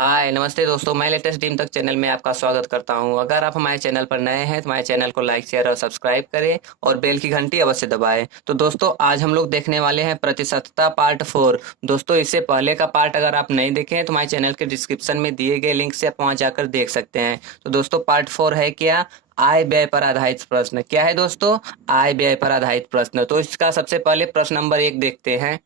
हाय नमस्ते दोस्तों, मैं लेटेस्ट टीम तक चैनल में आपका स्वागत करता हूं। अगर आप हमारे चैनल पर नए हैं तो हमारे चैनल को लाइक शेयर और सब्सक्राइब करें और बेल की घंटी अवश्य दबाएं। तो दोस्तों आज हम लोग देखने वाले हैं प्रतिशतता पार्ट 4। दोस्तों इससे पहले का पार्ट अगर आप नहीं देखे हैं तो हमारे चैनल के डिस्क्रिप्शन में दिए गए लिंक से आप वहां जाकर देख सकते हैं। तो दोस्तों पार्ट 4 है क्या? आय व्यय पर आधारित प्रश्न। क्या है दोस्तों? आय व्यय पर आधारित प्रश्न। तो इसका सबसे पहले प्रश्न नंबर 1 देखते हैं।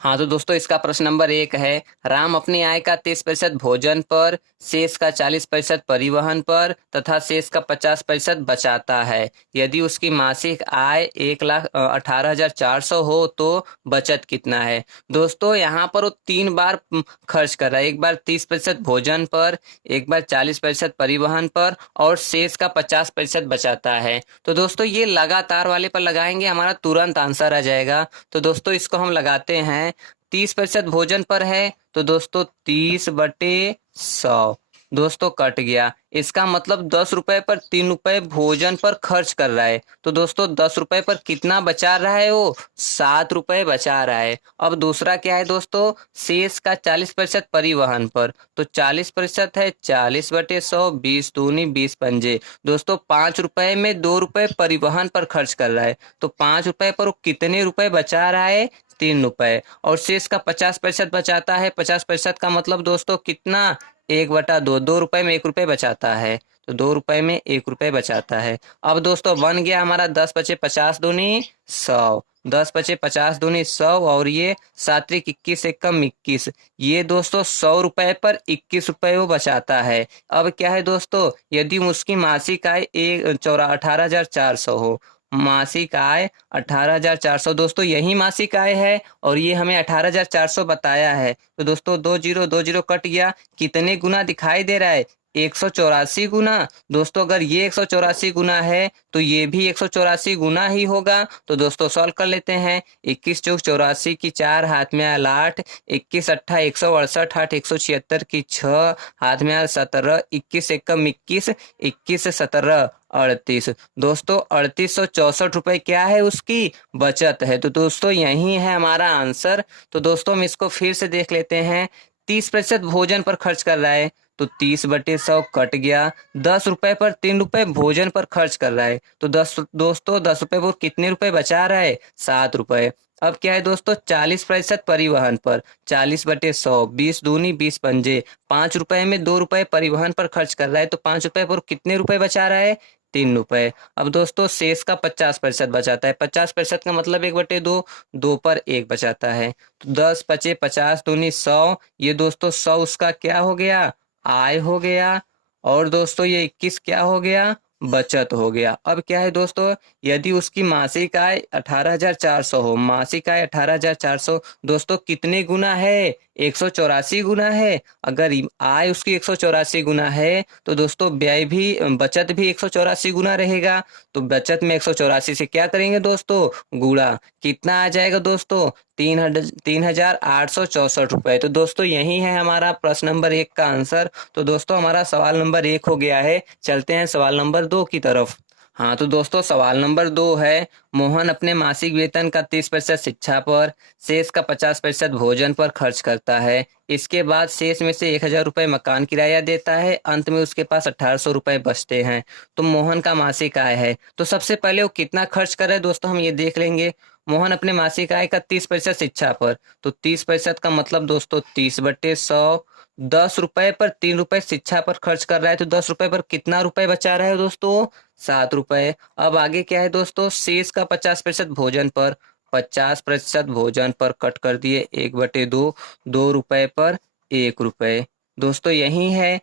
हाँ तो दोस्तों इसका प्रश्न नंबर 1 है, राम अपनी आय का 30% भोजन पर, शेष का 40% परिवहन पर तथा शेष का 50% बचाता है। यदि उसकी मासिक आय 1,18,400 हो तो बचत कितना है? दोस्तों यहाँ पर वो 3 बार खर्च कर रहा है। एक बार 30% भोजन पर, एक बार 40% परिवहन पर और शेष का 50% बचाता है। तो दोस्तों ये लगातार वाले पर लगाएंगे, हमारा तुरंत आंसर आ जाएगा। तो दोस्तों इसको हम लगाते हैं। 30% भोजन पर है तो दोस्तों 30/100 दोस्तों कट गया। इसका मतलब 10 रुपए पर 3 रुपए भोजन पर खर्च कर रहा है। तो दोस्तों 10 रुपए पर कितना बचा रहा है? वो 7 रुपए बचा रहा है। अब दूसरा क्या है दोस्तों? शेष का 40% परिवहन पर। तो 40% है 40/100, 20 दूनी 20 पंजे। दोस्तों 5 रुपए में 2 रुपए परिवहन पर खर्च कर रहा है। तो 5 रुपए पर वो कितने रुपए बचा रहा है? 3 रुपए। और शेष का 50% बचाता है। 50% का मतलब दोस्तों कितना? 1/2। 2 रुपए में 1 रुपए बचाता है। तो 2 रुपए में 1 रुपए बचाता है। अब दोस्तों बन गया हमारा 10 × 50 = 50 दूनी 100। 10 × 50 दूनी 100 और ये 7×1 = 21। ये दोस्तों 100 रुपए पर 21 रुपए वो बचाता है। अब क्या है दोस्तों? यदि उसकी मासिक आय 18,400 हो, मासिक आय 18,400। दोस्तों यही मासिक आय है और ये हमें 18,400 बताया है। तो दोस्तों 2 0 कट गया। कितने गुना दिखाई दे रहा है? 184 गुना। दोस्तों अगर ये 184 गुना है तो ये भी 184 गुना ही होगा। तो दोस्तों सॉल्व कर लेते हैं। 21 × 4 = 84 की 4, हाथ में आया 8, 21 8 168, 8 176 की 6, हाथ में आया 17, 21 एकम 21, 21 17 38। दोस्तों 3864 रुपए क्या है? उसकी बचत है। तो दोस्तों यही है हमारा आंसर। तो दोस्तों हम इसको फिर से देख लेते हैं। 30% भोजन पर खर्च कर रहा है तो 30/100 कट गया। 10 रुपए पर 3 रुपए भोजन पर खर्च कर रहा है तो दोस्तों 10 रुपए पर कितने रुपए बचा रहा है? 7 रुपए। अब क्या है दोस्तों? 40% परिवहन पर, 40/100, 20 दूनी 20 पंजे। 5 रुपए में 2 रुपए परिवहन पर खर्च कर रहा है तो 5 रुपए पर कितने रुपए बचा रहा है? 3 रुपए। अब दोस्तों शेष का 50% बचाता है। 50% का मतलब 1/2। 2 पर 1 बचाता है। तो 10 × 50 = 50 दूनी 100। ये दोस्तों 100 उसका क्या हो गया? आय हो गया। और दोस्तों ये 21 क्या हो गया? बचत हो गया। अब क्या है दोस्तों? यदि उसकी मासिक आय 18,400 हो, मासिक आय 18,400, दोस्तों कितने गुना है? 184 गुना है। अगर आय उसकी 184 गुना है तो दोस्तों व्यय भी, बचत भी 184 गुना रहेगा। तो बचत में 184 से क्या करेंगे दोस्तों? गुणा। कितना आ जाएगा दोस्तों? 3,864 रुपए। तो दोस्तों यही है हमारा प्रश्न नंबर 1 का आंसर। तो दोस्तों हमारा सवाल नंबर 1 हो गया है। चलते हैं सवाल नंबर 2 की तरफ। हाँ तो दोस्तों सवाल नंबर 2 है, मोहन अपने मासिक वेतन का 30% शिक्षा पर, शेष का 50% भोजन पर खर्च करता है। इसके बाद शेष में से 1,000 रुपए मकान किराया देता है। अंत में उसके पास 1,800 रुपए बचते हैं। तो मोहन का मासिक आय है। तो सबसे पहले वो कितना खर्च कर रहा है दोस्तों हम ये देख लेंगे। मोहन अपने मासिक आय का 30% शिक्षा पर। तो 30% का मतलब दोस्तों 30/100। 10 रुपए पर 3 रुपए शिक्षा पर खर्च कर रहा है तो 10 रुपए पर कितना रुपए बचा रहा है दोस्तों? 7 रुपए। अब आगे क्या है दोस्तों? शेष का 50% भोजन पर। 50% भोजन पर कट कर दिए 1/2। 2 रुपए पर 1 रुपए। दोस्तों यही है।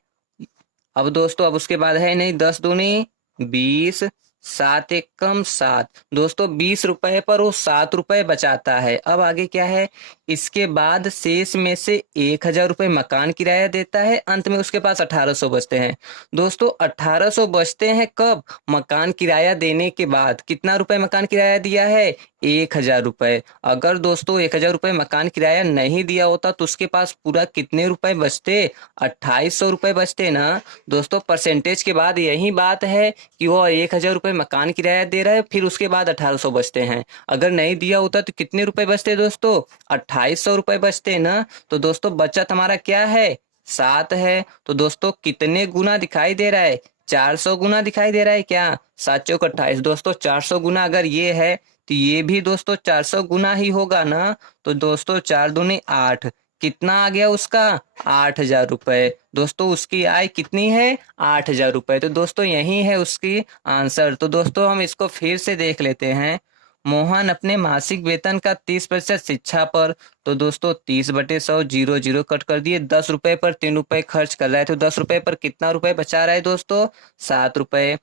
अब दोस्तों अब उसके बाद है नहीं, 10 दूनी 20, 7 एकम 7। दोस्तों 20 रुपए पर वो 7 रुपए बचाता है। अब आगे क्या है? इसके बाद शेष में से 1,000 रुपए मकान किराया देता है। अंत में उसके पास 1,800 बचते हैं। दोस्तों 1,800 बचते हैं कब? मकान किराया देने के बाद। कितना रुपए मकान किराया दिया है? 1,000 रुपए। अगर दोस्तों 1,000 रुपए मकान किराया नहीं दिया होता तो उसके पास पूरा कितने रुपए बचते? 2,800 रुपए बचते ना। दोस्तों परसेंटेज के बाद यही बात है कि वो 1,000 रुपए मकान किराया दे रहा है, फिर उसके बाद 1,800 बचते हैं। अगर नहीं दिया होता तो कितने रुपए बचते दोस्तों? 2,800 रुपए बचते ना। तो दोस्तों बचत हमारा क्या है? 7 है, तो दोस्तों कितने गुना दिखाई दे रहा है? 400 गुना दिखाई दे रहा है क्या? 7 चौक 28 दोस्तों, 400 गुना अगर ये है तो ये भी दोस्तों 400 गुना ही होगा ना। तो दोस्तों 4 दूनी 8, कितना आ गया उसका? 8,000 रुपए। दोस्तों उसकी आय कितनी है? 8,000 रुपए। तो दोस्तों यही है उसकी आंसर। तो दोस्तों हम इसको फिर से देख लेते हैं। मोहन अपने मासिक वेतन का 30% शिक्षा पर, तो दोस्तों 30/100, जीरो जीरो कट कर दिए। 10 रुपए पर 3 रुपए खर्च कर रहा है, तो 10 रुपए पर कितना रुपए बचा रहा है दोस्तों? 7 रुपए।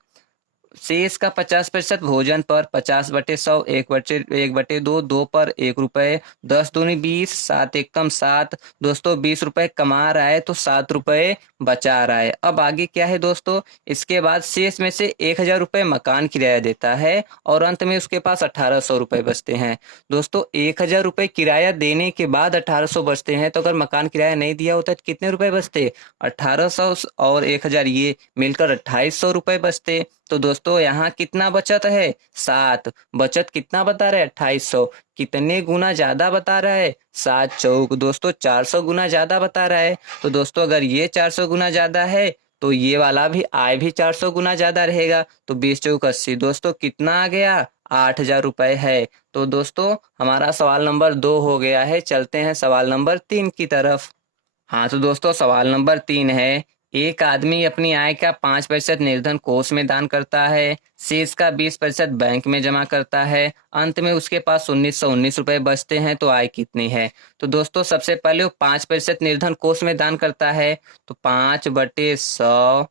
शेष का 50% भोजन पर, 50/100, 1/2, 2 पर 1 रुपए। 10 दूनी 20, 7 एकम 7। दोस्तों 20 रुपए कमा रहा है तो 7 रुपए बचा रहा है। अब आगे क्या है दोस्तों? इसके बाद शेष में से 1,000 रुपए मकान किराया देता है और अंत में उसके पास 1,800 रुपए बचते हैं। दोस्तों 1,000 रुपए किराया देने के बाद 1,800 बचते हैं, तो अगर मकान किराया नहीं दिया होता तो कितने रुपए बचते? 1,800 और 1,000 ये मिलकर 2,800 रुपए बचते। तो दोस्तों यहाँ कितना बचत है? 7। बचत कितना बता रहा है? 2,800। कितने गुना ज्यादा बता रहा है? 7 चौक दोस्तों 400 गुना ज्यादा बता रहा है। तो दोस्तों अगर ये 400 गुना ज्यादा है तो ये वाला भी आय भी 400 गुना ज्यादा रहेगा। तो 20 चौक 80। दोस्तों कितना आ गया? 8,000 रुपए है। तो दोस्तों हमारा सवाल नंबर 2 हो गया है। चलते हैं सवाल नंबर 3 की तरफ। हाँ तो दोस्तों सवाल नंबर 3 है। एक आदमी अपनी आय का 5% निर्धन कोष में दान करता है, शेष का 20% बैंक में जमा करता है, अंत में उसके पास 1,919 रुपए बचते हैं, तो आय कितनी है? तो दोस्तों सबसे पहले वो 5% निर्धन कोष में दान करता है, तो 5/100,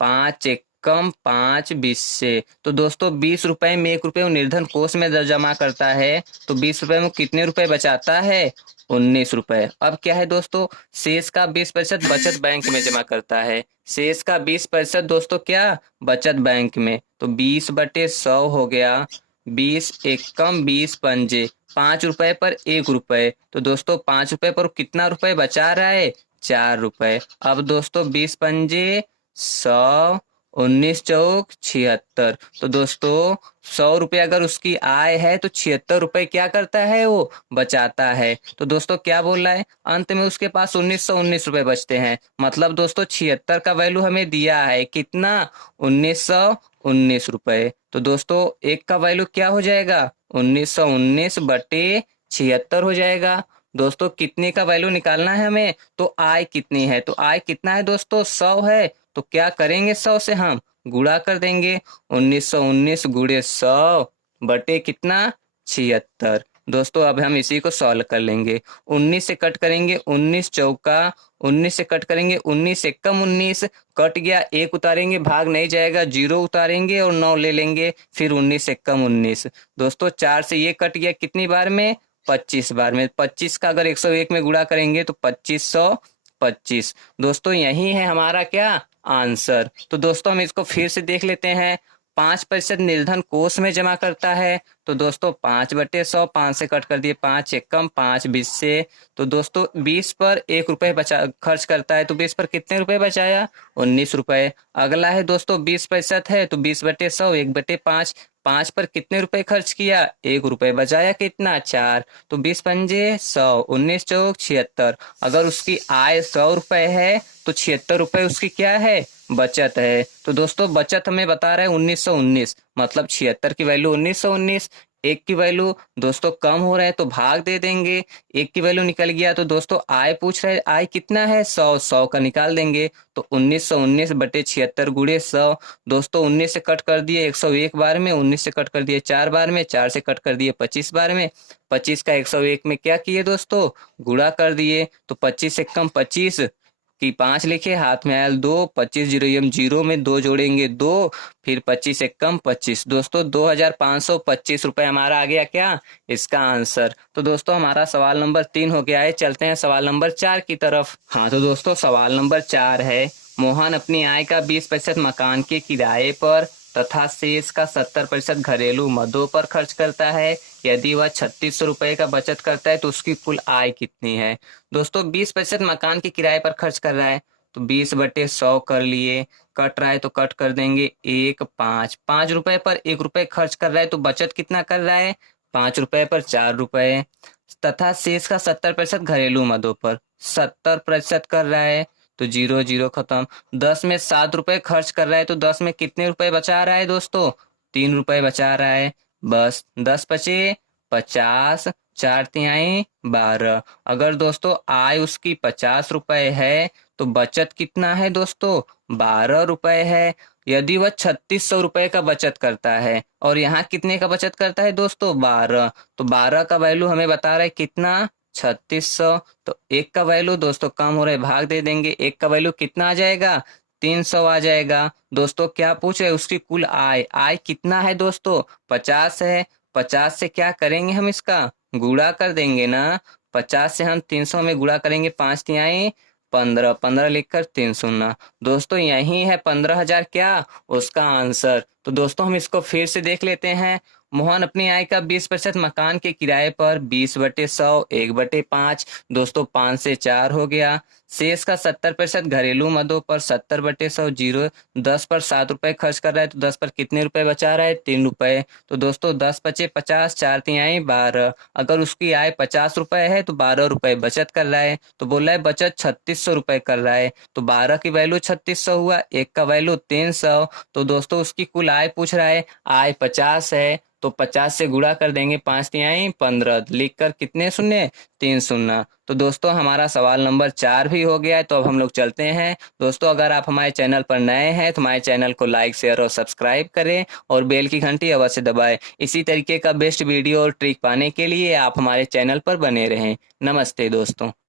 5 एकम 5 20 तो दोस्तों 20 रुपए में 1 रुपए वो निर्धन कोष में जमा करता है, तो 20 रुपए में कितने रुपए बचाता है? 19 रुपए। अब क्या है दोस्तों? शेष का 20% बचत बैंक में जमा करता है। शेष का 20% दोस्तों क्या? बचत बैंक में। तो 20/100 हो गया। 20 एकम 20 पंजे, 5 रुपए पर 1 रुपए। तो दोस्तों 5 रुपए पर कितना रुपए बचा रहा है? 4 रुपए। अब दोस्तों 20 पंजे 100, 19 चौक 76। तो दोस्तों 100 रुपये अगर उसकी आय है तो 76 रुपए क्या करता है? वो बचाता है। तो दोस्तों क्या बोल रहा है? अंत में उसके पास 1,919 रुपए बचते हैं। मतलब दोस्तों 76 का वैल्यू हमें दिया है कितना? 1,919 रुपए। तो दोस्तों एक का वैल्यू क्या हो जाएगा? 1,919/76 हो जाएगा। दोस्तों कितने का वैल्यू निकालना है हमें? तो आय कितनी है? तो आय कितना है दोस्तों? 100 है। तो क्या करेंगे? 100 से हम गुणा कर देंगे। 1,919 गुणे 100 बटे कितना? 76। दोस्तों अब हम इसी को सॉल्व कर लेंगे। 19 से कट करेंगे 19 चौका, 19 से कट करेंगे 19 एकम 19, कट गया। एक उतारेंगे भाग नहीं जाएगा, जीरो उतारेंगे और 9 ले लेंगे, फिर 19 एकम 19। दोस्तों 4 से ये कट गया कितनी बार में? 25 बार में। 25 का अगर 101 में गुणा करेंगे तो 2525। दोस्तों यही है हमारा क्या? आंसर। तो दोस्तों हम इसको फिर से देख लेते हैं। 5% निर्धन कोष में जमा करता है, तो दोस्तों 5/100, 5 से कट कर दिए 5 एकम 5 20 से। तो दोस्तों 20 पर 1 रुपए बचा खर्च करता है, तो 20 पर कितने रुपए बचाया? 19 रुपए। अगला है दोस्तों 20% है, तो 20/100, 1/5। 5 पर कितने रुपए खर्च किया? 1 रुपए। बचाया कितना? 4। तो 20 पंजे 100, 19 चौक 76। अगर उसकी आय 100 रुपए है तो 76 रुपए उसकी क्या है? बचत है। तो दोस्तों बचत हमें बता रहा है 1,919, मतलब 76 की वैल्यू 1,919। एक की वैल्यू दोस्तों कम हो रहा है तो भाग दे देंगे। एक की वैल्यू निकल गया, तो दोस्तों आय पूछ रहे, आय कितना है? 100, 100 का निकाल देंगे, तो 1,919/76 गुणे 100। दोस्तों 19 से कट कर दिए 101 बार में, 19 से कट कर दिए 4 बार में, 4 से कट कर दिए 25 बार में। 25 का 101 में क्या किए दोस्तों? गुणा कर दिए। तो 25 एकम 25 की 5 लिखे, हाथ में आया 2, 25 जीरो एम जीरो में 2 जोड़ेंगे 2, फिर 25 एकम 25। दोस्तों 2,525 रुपए हमारा आ गया क्या? इसका आंसर। तो दोस्तों हमारा सवाल नंबर 3 हो गया है। चलते हैं सवाल नंबर 4 की तरफ। हाँ तो दोस्तों सवाल नंबर 4 है। मोहन अपनी आय का 20% मकान के किराए पर तथा शेष का 70% घरेलू मदों पर खर्च करता है। यदि वह 3,600 रुपए का बचत करता है तो उसकी कुल आय कितनी है? दोस्तों 20% मकान के किराए पर खर्च कर रहा है, तो 20/100 कर लिए। कट रहा है तो कट कर देंगे 1 5। 5 रुपए पर 1 रुपए खर्च कर रहा है, तो बचत कितना कर रहा है? 5 रुपए पर 4 रुपए। तथा शेष का 70% घरेलू मदों पर। 70% कर रहा है तो जीरो जीरो खत्म। 10 में 7 रुपए खर्च कर रहा है तो 10 में कितने रुपए बचा रहा है दोस्तों? 3 रुपए बचा रहा है। बस 10 बचे 50, 4 तिहाई 12। अगर दोस्तों आय उसकी 50 रुपए है तो बचत कितना है दोस्तों? 12 रुपए है। यदि वह 3600 रुपए का बचत करता है और यहाँ कितने का बचत करता है दोस्तों? 12। तो 12 का वैल्यू हमें बता रहा है कितना? 3600। तो एक का वैल्यू दोस्तों कम हो रहा है, भाग दे देंगे। एक का वैल्यू कितना आ जाएगा? 300 आ जाएगा। दोस्तों क्या पूछ रहे हैं? उसकी कुल आय। आय कितना है दोस्तों? 50 है। 50 से क्या करेंगे हम? इसका गुणा कर देंगे ना। 50 से हम 300 में गुणा करेंगे। 5 तिहाई 15, 15 लिखकर 3 शून्य। दोस्तों यही है 15,000 क्या उसका आंसर। तो दोस्तों हम इसको फिर से देख लेते हैं। मोहन अपनी आय का 20% मकान के किराए पर 20/100 1/5। दोस्तों 5 से 4 हो गया। शेष का 70% घरेलू मदों पर 70/100 जीरो। 10 पर 7 रुपए खर्च कर रहा है तो 10 पर कितने रुपए बचा रहा है? 3 रुपए। तो दोस्तों 10 बचे 50, 4 तिहाई 12। अगर उसकी आय 50 रुपए है तो 12 रुपए बचत कर रहा है। तो बोल रहा है बचत 3600 रुपए कर रहा है। तो 12 की वैल्यू 3600 हुआ, एक का वैल्यू 300। तो दोस्तों उसकी कुल आय पूछ रहा है। आय 50 है तो 50 से गुणा कर देंगे। 5 तिहाई 15 लिखकर कितने शून्य? 3 शून्य। तो दोस्तों हमारा सवाल नंबर 4 भी हो गया है। तो अब हम लोग चलते हैं। दोस्तों अगर आप हमारे चैनल पर नए हैं तो हमारे चैनल को लाइक शेयर और सब्सक्राइब करें और बेल की घंटी अवश्य दबाएं। इसी तरीके का बेस्ट वीडियो और ट्रिक पाने के लिए आप हमारे चैनल पर बने रहें। नमस्ते दोस्तों।